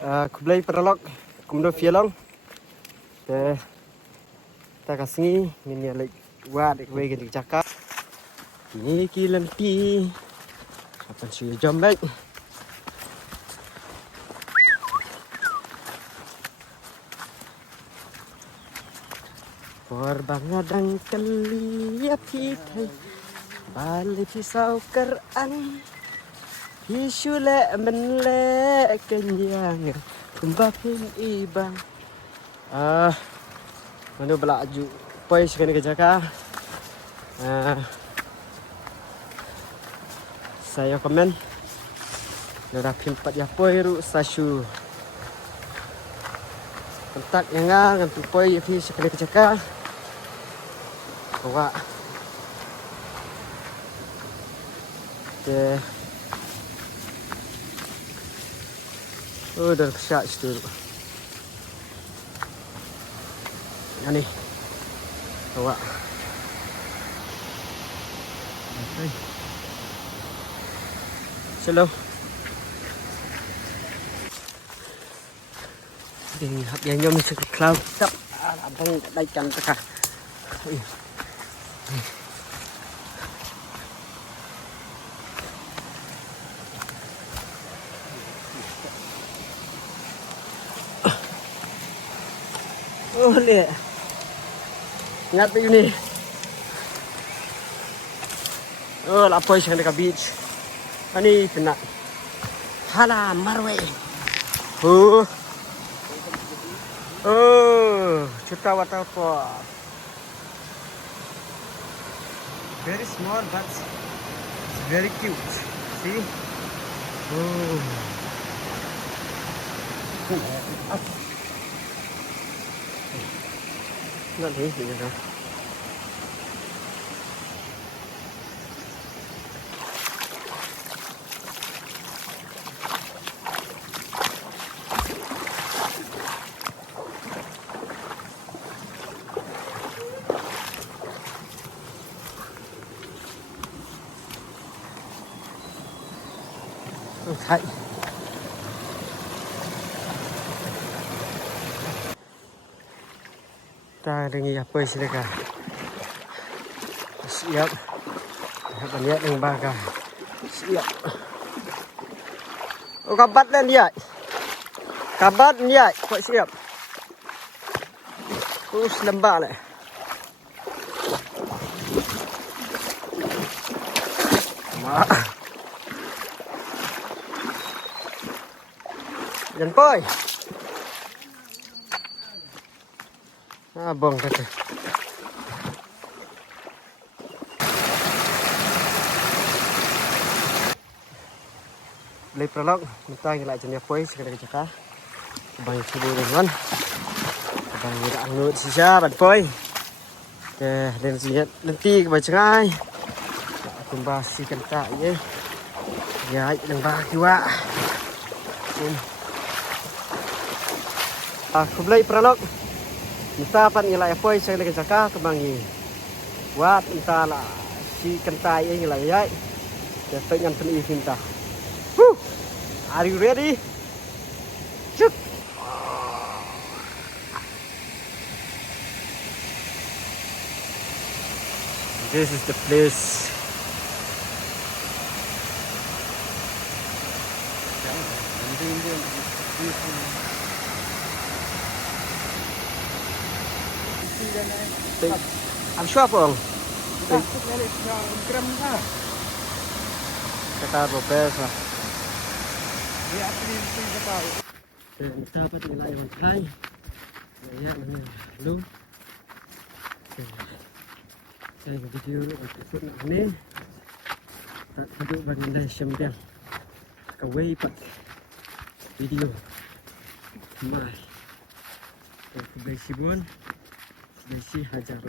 Kublai peralok kumdo fialong te ta kasngi min ya lek wa dek we gedi cakap ini kilanti apa sih jam baik Korban ngadang keliat hitai balik pisau keran Hisule menle kenyang kumbapin ibang mana belaju poi sekali ke Jaka saya komen nara pimpat ya poi ru sasu kontak yang ngan tu poi fi sekali ke Jaka bawa udah kesyak situ. Ini bawa. Okay. Selo. Đi hấp dẫn nhau mình sẽ cloud tập abang đây chăn tất cả. Oh lihat, ingat ini. Oh lapor sih dekat beach. Ani kena. Hala marwe. Chuta waterfall. Very small but it's very cute. See? Not easy, you know. Okay. Ta dengi apa silakan. Siap. Banyak yang bakar. Siap. Oh kabat dan dia. Kabat dia, kok siap. Terus lembak lah. Jangan poi. Abang kata. Beli prolog, minta yang lain jenis poi sekali kerja. Abang yang sudah dengan, abang yang dah angut sisa bad poi. Dan nanti kebacangai. Aku basi kentak ye. Ya, yang bagi wa. Aku beli prolog. Minta pan ngilai poi saya lagi cakap kebangi. Buat minta lah si kentai yang ngilai ya. Ya pengen penuh minta. Are you ready? Cuk. This is the place. I'm sure Pong. Kata profesor. Ya, dapat nilai yang high. Ya, belum. Saya video untuk ini. Tak duduk baginda sembilan. Kawai pak video. Mai. Besi bun. Besi hajar.